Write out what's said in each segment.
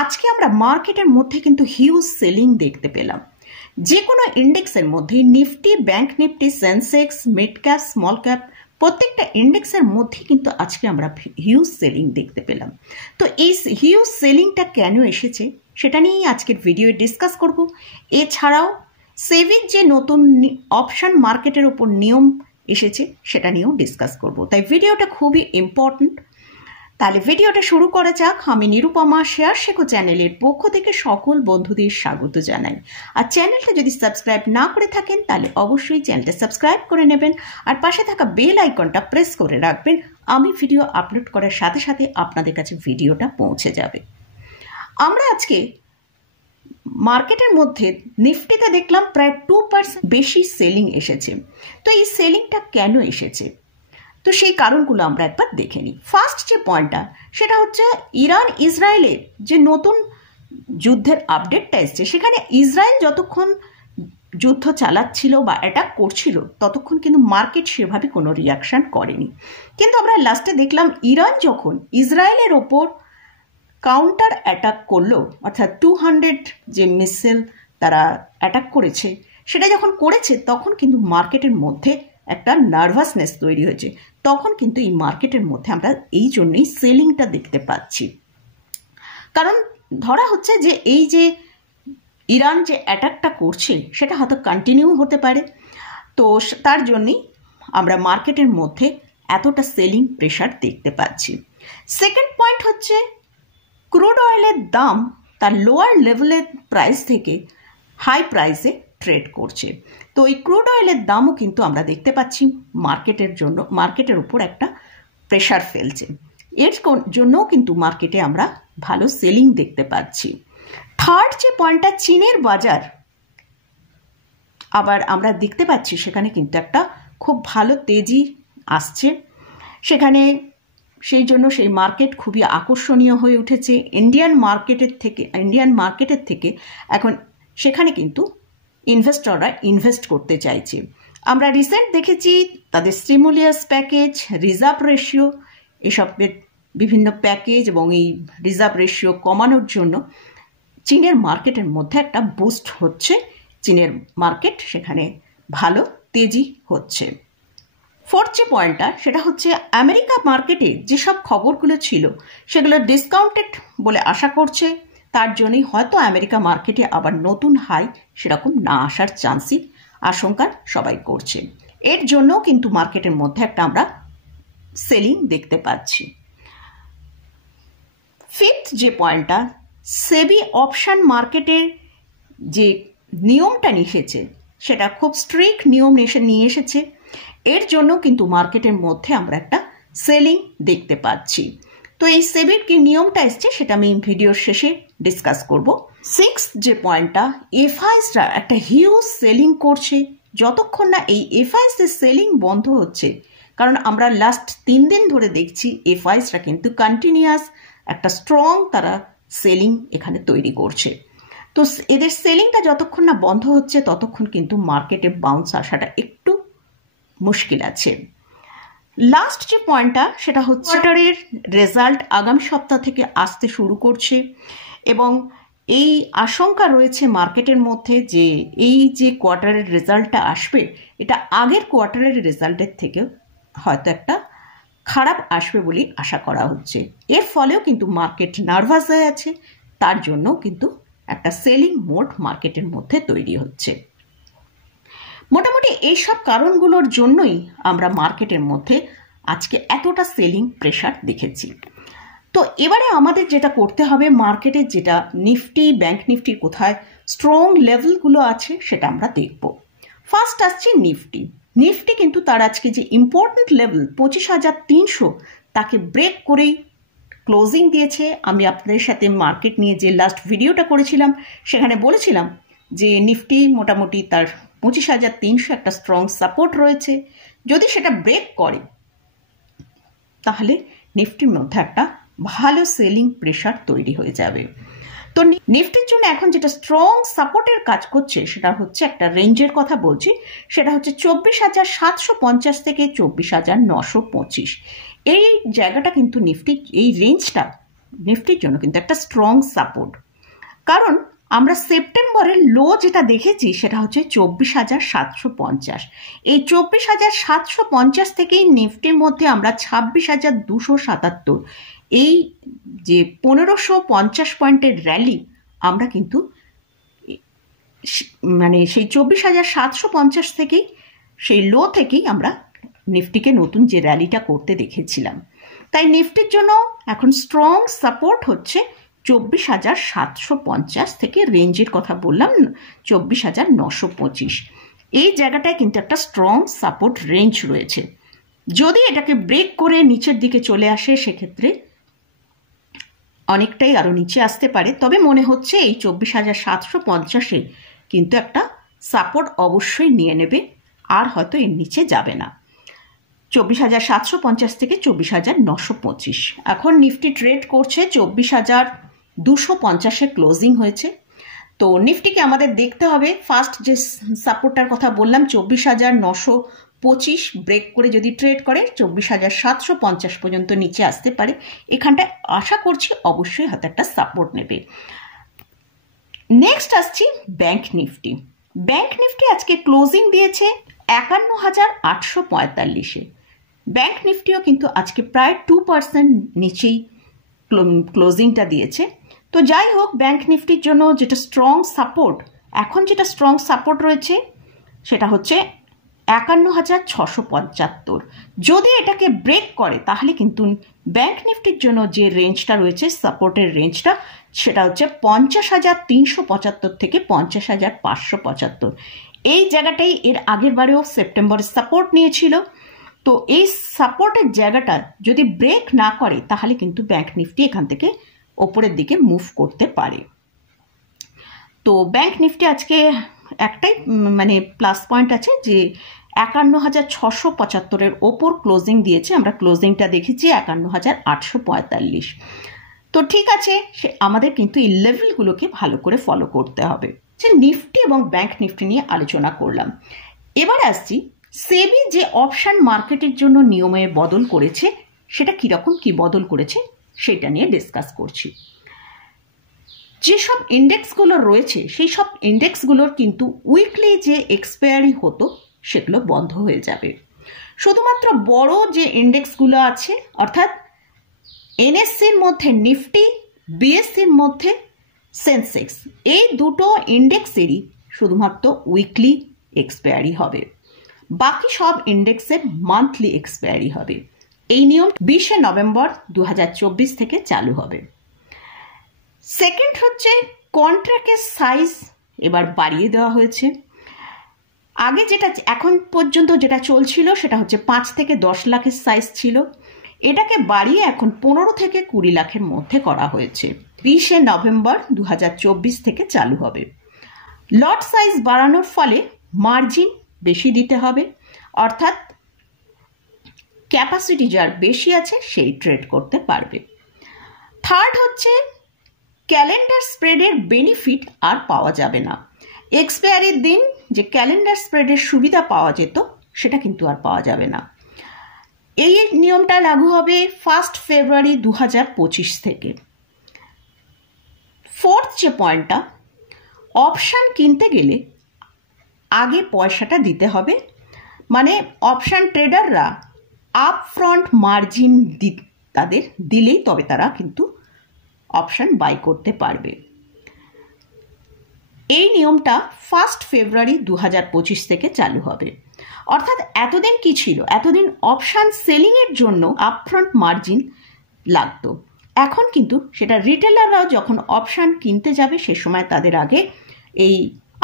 আজকে আমরা মার্কেটের মধ্যে কিন্তু হিউজ সেলিং দেখতে পেলাম। যে কোনো ইন্ডেক্সের মধ্যে Nifty, bank Nifty, Sensex, mid cap, small cap প্রত্যেকটা ইন্ডেক্সের মধ্যে কিন্তু আজকে আমরা হিউজ সেলিং দেখতে পেলাম। তো এই হিউজ সেলিংটা কেন এসেছে সেটা নিয়েই আজকের ভিডিও ডিসকাস করব। এছাড়াও সেবির যে নতুন অপশন মার্কেটের উপর নিয়ম এসেছে সেটা নিয়েও ডিসকাস করব। তাই ভিডিওটা খুবই ইম্পর্ট্যান্ট। তাহলে ভিডিওটা শুরু করা যাক। আমি নিরুপমা, শেয়ার শেখো চ্যানেলের পক্ষ থেকে সকল বন্ধুদের স্বাগত জানাই। আর চ্যানেলটা যদি সাবস্ক্রাইব না করে থাকেন তাহলে অবশ্যই চ্যানেলটা সাবস্ক্রাইব করে নেবেন আর পাশে থাকা বেল আইকনটা প্রেস করে রাখবেন। আমি ভিডিও আপলোড করার সাথে সাথে আপনাদের কাছে ভিডিওটা পৌঁছে যাবে। আমরা আজকে মার্কেটের মধ্যে নিফটিতে দেখলাম প্রায় 2% বেশি সেলিং এসেছে। তো এই সেলিংটা কেন এসেছে, তো সেই কারণগুলো আমরা একবার দেখে নিই। ফার্স্ট যে পয়েন্টটা সেটা হচ্ছে ইরান ইসরায়েলের যে নতুন যুদ্ধের আপডেটটা এসছে, সেখানে ইসরায়েল যতক্ষণ যুদ্ধ চালাচ্ছিল বা অ্যাটাক করছিল ততক্ষণ কিন্তু মার্কেট সেভাবে কোনো রিয়াকশান করেনি। কিন্তু আমরা লাস্টে দেখলাম ইরান যখন ইসরায়েলের ওপর কাউন্টার অ্যাটাক করলো, অর্থাৎ 200 যে মিসাইল তারা অ্যাটাক করেছে, সেটা যখন করেছে তখন কিন্তু মার্কেটের মধ্যে একটা নার্ভাসনেস তৈরি হয়েছে। তখন কিন্তু এই মার্কেটের মধ্যে আমরা এই জন্যই সেলিংটা দেখতে পাচ্ছি। কারণ ধরা হচ্ছে যে এই যে ইরান যে অ্যাটাকটা করছে সেটা হয়তো কন্টিনিউ হতে পারে। তো তার জন্যই আমরা মার্কেটের মধ্যে এতটা সেলিং প্রেশার দেখতে পাচ্ছি। সেকেন্ড পয়েন্ট হচ্ছে ক্রুড অয়েলের দাম তার লোয়ার লেভেলের প্রাইস থেকে হাই প্রাইসে ট্রেড করছে। তো এই ক্রুড অয়েলের দামও কিন্তু আমরা দেখতে পাচ্ছি মার্কেটের উপর একটা প্রেশার ফেলছে। এর জন্যও কিন্তু মার্কেটে আমরা ভালো সেলিং দেখতে পাচ্ছি। থার্ড যে পয়েন্টটা চীনের বাজার, আবার আমরা দেখতে পাচ্ছি সেখানে কিন্তু একটা খুব ভালো তেজি আসছে। সেখানে সেই জন্য সেই মার্কেট খুবই আকর্ষণীয় হয়ে উঠেছে ইন্ডিয়ান মার্কেটের থেকে এখন সেখানে কিন্তু ইনভেস্টররা ইনভেস্ট করতে চাইছে। আমরা রিসেন্ট দেখেছি তাদের স্টিমুলিয়াস প্যাকেজ, রিজার্ভ রেশিও, এসবের বিভিন্ন প্যাকেজ এবং এই রিজার্ভ রেশিও কমানোর জন্য চীনের মার্কেটের মধ্যে একটা বুস্ট হচ্ছে। চীনের মার্কেট সেখানে ভালো তেজি হচ্ছে। ফোর্থ যে পয়েন্টটা সেটা হচ্ছে আমেরিকা মার্কেটে যেসব খবরগুলো ছিল সেগুলো ডিসকাউন্টেড বলে আশা করছে। তার জন্যই হয়তো আমেরিকা মার্কেটে আবার নতুন হাই সেরকম না আসার আশঙ্কা সবাই করছে। এর জন্যও কিন্তু মার্কেটের মধ্যে একটা আমরা সেলিং দেখতে পাচ্ছি। ফিফথ যে পয়েন্টটা সেবি অপশন মার্কেটের যে নিয়মটা নিয়েছে সেটা খুব স্ট্রিক্ট নিয়ম নিয়ে এসেছে। এর জন্য কিন্তু মার্কেটের মধ্যে আমরা একটা সেলিং দেখতে পাচ্ছি। তো এই সেবির কি নিয়মটা এসছে সেটা আমি ভিডিওর শেষে ডিসকাস করব। সিক্সথ যে পয়েন্টটা এফআইসরা একটা হিউজ সেলিং করছে। যতক্ষণ না এই এফআইসের সেলিং বন্ধ হচ্ছে, কারণ আমরা লাস্ট 3 দিন ধরে দেখছি এফআইসরা কিন্তু কন্টিনিউয়াস একটা স্ট্রং তারা সেলিং এখানে তৈরি করছে। তো এদের সেলিংটা যতক্ষণ না বন্ধ হচ্ছে ততক্ষণ কিন্তু মার্কেটে বাউন্স আসাটা একটু মুশকিল আছে। লাস্ট যে পয়েন্টটা সেটা হচ্ছে কোয়ার্টারের রেজাল্ট আগামী সপ্তাহ থেকে আসতে শুরু করছে এবং এই আশঙ্কা রয়েছে মার্কেটের মধ্যে যে এই যে কোয়ার্টারের রেজাল্টটা আসবে এটা আগের কোয়ার্টারের রেজাল্টের থেকে হয়তো একটা খারাপ আসবে বলে আশা করা হচ্ছে। এর ফলেও কিন্তু মার্কেট নার্ভাস হয়ে আছে, তার জন্য কিন্তু একটা সেলিং মোড মার্কেটের মধ্যে তৈরি হচ্ছে। মোটামুটি এইসব কারণগুলোর জন্যই আমরা মার্কেটের মধ্যে আজকে এতটা সেলিং প্রেশার দেখেছি। তো এবারে আমাদের যেটা করতে হবে, মার্কেটের যেটা নিফটি, ব্যাংক নিফটির কোথায় স্ট্রং লেভেলগুলো আছে সেটা আমরা দেখব। ফার্স্ট আসছে নিফটি কিন্তু তার আজকে যে ইম্পর্টেন্ট লেভেল 25,300 তাকে ব্রেক করেই ক্লোজিং দিয়েছে। আমি আপনাদের সাথে মার্কেট নিয়ে যে লাস্ট ভিডিওটা করেছিলাম সেখানে বলেছিলাম যে নিফটি মোটামুটি তার 25,300 একটা স্ট্রং সাপোর্ট রয়েছে। যদি সেটা ব্রেক করে তাহলে নিফটির মধ্যে একটা ভালো সেলিং প্রেশার তৈরি হয়ে যাবে। তো নিফটির জন্য এখন যেটা স্ট্রং সাপোর্টের কাজ করছে সেটা হচ্ছে একটা রেঞ্জের কথা বলছি, সেটা হচ্ছে 24,750 থেকে 24,925। এই জায়গাটা কিন্তু নিফটি এই রেঞ্জটা নিফটির জন্য কিন্তু একটা স্ট্রং সাপোর্ট, কারণ আমরা সেপ্টেম্বরের লো যেটা দেখেছি সেটা হচ্ছে 24,750। এই 24,750 থেকেই নিফটির মধ্যে আমরা 26,277, এই যে 1550 পয়েন্টের র্যালি আমরা কিন্তু মানে সেই 24,750 থেকেই, সেই লো থেকেই আমরা নিফটিকে নতুন যে র্যালিটা করতে দেখেছিলাম। তাই নিফটির জন্য এখন স্ট্রং সাপোর্ট হচ্ছে 24,750 থেকে, রেঞ্জের কথা বললাম 24,925, এই জায়গাটায় কিন্তু একটা স্ট্রং সাপোর্ট রেঞ্জ রয়েছে। যদি এটাকে ব্রেক করে নিচের দিকে চলে আসে সেক্ষেত্রে অনেকটাই আরও নিচে আসতে পারে, তবে মনে হচ্ছে এই 24,750-এ কিন্তু একটা সাপোর্ট অবশ্যই নিয়ে নেবে, আর হয়তো এর নিচে যাবে না। 24,750 থেকে 24,925। এখন নিফটি ট্রেড করছে 24,250-এ ক্লোজিং হয়েছে। তো নিফটিকে আমাদের দেখতে হবে, ফার্স্ট যে সাপোর্টটার কথা বললাম 24,925 ব্রেক করে যদি ট্রেড করে 24,750 পর্যন্ত নিচে আসতে পারে। এখানটায় আশা করছি অবশ্যই হয়তো একটা সাপোর্ট নেবে। নেক্সট আসছি ব্যাংক নিফটি। ব্যাংক নিফটি আজকে ক্লোজিং দিয়েছে 51,845-এ। ব্যাংক নিফটিও কিন্তু আজকে প্রায় 2% নিচেই ক্লোজিংটা দিয়েছে। তো যাই হোক, ব্যাংক নিফটির জন্য যেটা স্ট্রং সাপোর্ট, এখন যেটা স্ট্রং সাপোর্ট রয়েছে সেটা হচ্ছে 51,675। যদি এটাকে ব্রেক করে তাহলে কিন্তু ব্যাংক নিফটির জন্য যে রেঞ্জটা রয়েছে সাপোর্টের রেঞ্জটা, সেটা হচ্ছে 50,375 থেকে 50,575। এই জায়গাটাই এর আগের বারেও সেপ্টেম্বরে সাপোর্ট নিয়েছিল। তো এই সাপোর্টের জায়গাটা যদি ব্রেক না করে তাহলে কিন্তু ব্যাংক নিফটি এখান থেকে ওপরের দিকে মুভ করতে পারে। তো ব্যাংক নিফটি আজকে একটাই মানে প্লাস পয়েন্ট আছে যে 51,675-এর ওপর ক্লোজিং দিয়েছে। আমরা ক্লোজিংটা দেখেছি 51,845। তো ঠিক আছে, আমাদের কিন্তু এই লেভেলগুলোকে ভালো করে ফলো করতে হবে। যে নিফটি এবং ব্যাংক নিফটি নিয়ে আলোচনা করলাম, এবার আসছি সেবি যে অপশন মার্কেটের জন্য নিয়মে বদল করেছে, সেটা কীরকম কি বদল করেছে সেটা নিয়ে ডিসকাস করছি। যেসব ইন্ডেক্সগুলো রয়েছে সেই সব ইন্ডেক্সগুলোর কিন্তু উইকলি যে এক্সপায়ারি হতো সেগুলো বন্ধ হয়ে যাবে। শুধুমাত্র বড় যে ইন্ডেক্সগুলো আছে, অর্থাৎ এনএসসির মধ্যে নিফটি, বিএসসির মধ্যে সেন্সেক্স, এই দুটো ইন্ডেক্সেরই শুধুমাত্র উইকলি এক্সপায়ারি হবে। বাকি সব ইন্ডেক্সের মান্থলি এক্সপায়ারি হবে। এই নিয়ম 20শে নভেম্বর 2024 থেকে চালু হবে। সেকেন্ড হচ্ছে কন্ট্রাক্টের সাইজ এবার বাড়িয়ে দেওয়া হয়েছে। আগে যেটা এখন পর্যন্ত যেটা চলছিল সেটা হচ্ছে 5 থেকে 10 লাখের সাইজ ছিল, এটাকে বাড়িয়ে এখন 15 থেকে 20 লাখের মধ্যে করা হয়েছে। 20শে নভেম্বর 2024 থেকে চালু হবে। লট সাইজ বাড়ানোর ফলে মার্জিন বেশি দিতে হবে, অর্থাৎ ক্যাপাসিটি যার বেশি আছে সেই ট্রেড করতে পারবে। থার্ড হচ্ছে ক্যালেন্ডার স্প্রেডের বেনিফিট আর পাওয়া যাবে না। এক্সপায়ারির দিন যে ক্যালেন্ডার স্প্রেডের সুবিধা পাওয়া যেত সেটা কিন্তু আর পাওয়া যাবে না। এই নিয়মটা লাগু হবে 1 ফেব্রুয়ারি 2025 থেকে। ফোর্থ যে পয়েন্টটা, অপশান কিনতে গেলে আগে পয়সাটা দিতে হবে, মানে অপশান ট্রেডাররা আপফ্রন্ট মার্জিন তাদের দিলেই তবে তারা কিন্তু অপশান বাই করতে পারবে। এই নিয়মটা 1 ফেব্রুয়ারি 2025 থেকে চালু হবে। অর্থাৎ এতদিন কি ছিল, এতদিন অপশান সেলিংয়ের জন্য আপফ্রন্ট মার্জিন লাগতো, এখন কিন্তু সেটা রিটেলাররাও যখন অপশান কিনতে যাবে সে সময় তাদের আগে এই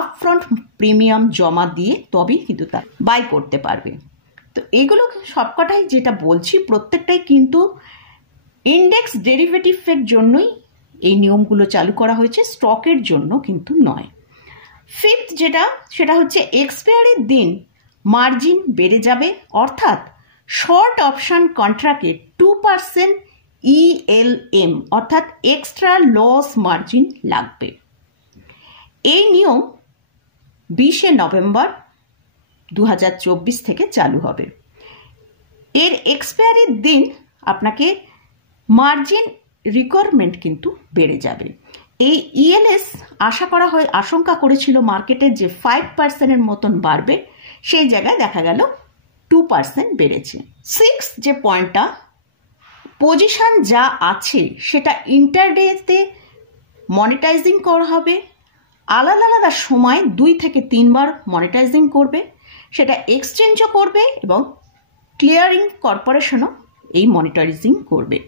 আপফ্রন্ট প্রিমিয়াম জমা দিয়ে তবেই কিন্তু তা বাই করতে পারবে। তো এগুলো সবকটাই যেটা বলছি প্রত্যেকটাই কিন্তু ইন্ডেক্স ডেরিভেটিভের জন্যই এই নিয়মগুলো চালু করা হয়েছে, স্টকের জন্য কিন্তু নয়। ফিফথ যেটা, সেটা হচ্ছে এক্সপায়ারির দিন মার্জিন বেড়ে যাবে, অর্থাৎ শর্ট অপশান কন্ট্রাক্টে 2% ELM অর্থাৎ এক্সট্রা লস মার্জিন লাগবে। এই নিয়ম 20শে নভেম্বর 2024 থেকে চালু হবে। এর এক্সপায়ারির দিন আপনাকে মার্জিন রিকোয়ারমেন্ট কিন্তু বেড়ে যাবে। এই ইএলএস আশঙ্কা করেছিল মার্কেটের যে 5%-এর মতন বাড়বে, সেই জায়গায় দেখা গেল 2% বেড়েছে। 6 যে পয়েন্টটা, পজিশন যা আছে সেটা ইন্টারডেতে মনিটাইজিং করা হবে, আলাদা আলাদা সময় 2 থেকে 3 বার মনিটাইজিং করবে, সেটা এক্সচেঞ্জও করবে এবং ক্লিয়ারিং কর্পোরেশনও এই মনিটরিজিং করবে।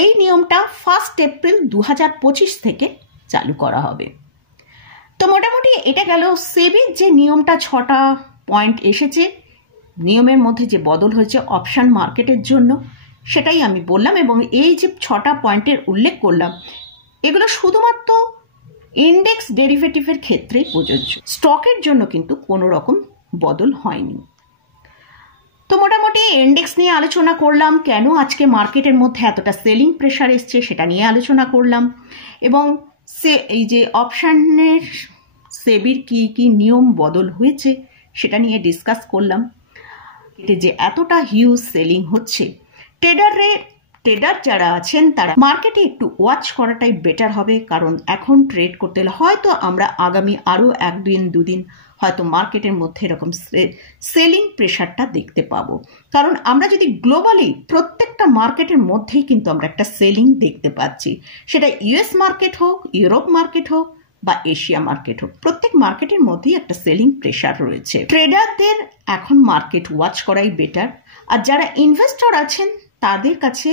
এই নিয়মটা 1 এপ্রিল 2025 থেকে চালু করা হবে। তো মোটামুটি এটা গেল সেবির যে নিয়মটা 6টা পয়েন্ট এসেছে, নিয়মের মধ্যে যে বদল হয়েছে অপশান মার্কেটের জন্য, সেটাই আমি বললাম। এবং এই যে 6টা পয়েন্টের উল্লেখ করলাম, এগুলো শুধুমাত্র ইন্ডেক্স ডেরিভেটিভের ক্ষেত্রেই প্রযোজ্য, স্টকের জন্য কিন্তু কোনো রকম বদল হয়নি। তো মোটামুটি ইন্ডেক্স নিয়ে আলোচনা করলাম, কেন আজকে মার্কেটের মধ্যে এতটা সেলিং প্রেশার এসছে সেটা নিয়ে আলোচনা করলাম, এবং এই যে অপশানের সেবির কি নিয়ম বদল হয়েছে সেটা নিয়ে ডিসকাস করলাম। এটা যে এতটা হিউজ সেলিং হচ্ছে, ট্রেডার যারা আছেন তারা মার্কেটে একটু ওয়াচ করাটাই বেটার হবে, কারণ এখন ট্রেড করতে হলে হয়তো আমরা আগামী আরও 1-2 দিন হয়তো মার্কেটের মধ্যে এরকম সেলিং প্রেশারটা দেখতে পাবো। কারণ আমরা যদি গ্লোবালি প্রত্যেকটা মার্কেটের মধ্যেই কিন্তু আমরা একটা সেলিং দেখতে পাচ্ছি, সেটা ইউএস মার্কেট হোক, ইউরোপ মার্কেট হোক বা এশিয়া মার্কেট হোক, প্রত্যেক মার্কেটের মধ্যেই একটা সেলিং প্রেশার রয়েছে। ট্রেডারদের এখন মার্কেট ওয়াচ করাই বেটার। আর যারা ইনভেস্টর আছেন তাদের কাছে,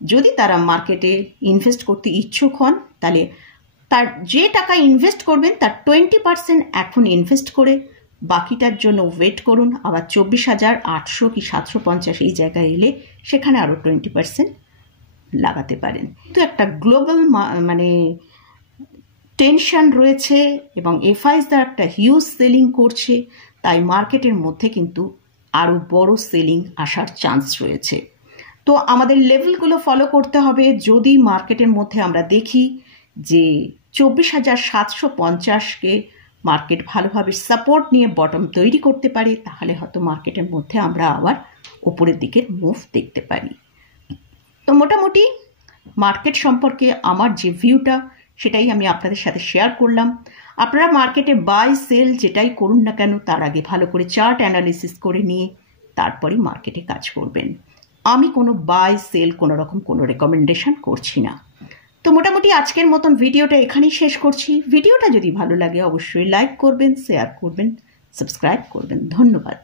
যদি তারা মার্কেটে ইনভেস্ট করতে ইচ্ছুক হন, তাহলে তার যে টাকা ইনভেস্ট করবেন তার 20% এখন ইনভেস্ট করে বাকিটার জন্য ওয়েট করুন। আবার 24,800 কি 750 এই জায়গায় এলে সেখানে আরও 20% লাগাতে পারেন। কিন্তু একটা গ্লোবাল টেনশন রয়েছে এবং এফআইএসরা একটা হিউজ সেলিং করছে, তাই মার্কেটের মধ্যে কিন্তু আরও বড় সেলিং আসার চান্স রয়েছে। তো আমাদের লেভেলগুলো ফলো করতে হবে। যদি মার্কেটের মধ্যে আমরা দেখি যে 24,750কে মার্কেট ভালোভাবে সাপোর্ট নিয়ে বটম তৈরি করতে পারে, তাহলে হয়তো মার্কেটের মধ্যে আমরা আবার ওপরের দিকের মুভ দেখতে পারি। তো মোটামুটি মার্কেট সম্পর্কে আমার যে ভিউটা সেটাই আমি আপনাদের সাথে শেয়ার করলাম। আপনারা মার্কেটে বাই সেল যেটাই করুন না কেন, তার আগে ভালো করে চার্ট অ্যানালিসিস করে নিয়ে তারপরে মার্কেটে কাজ করবেন। আমি কোনো বাই সেল কোনো রকম কোনো রেকমেন্ডেশন করছি না। তো মোটামুটি আজকের মতন ভিডিওটা এখানেই শেষ করছি। ভিডিওটা যদি ভালো লাগে অবশ্যই লাইক করবেন, শেয়ার করবেন, সাবস্ক্রাইব করবেন। ধন্যবাদ।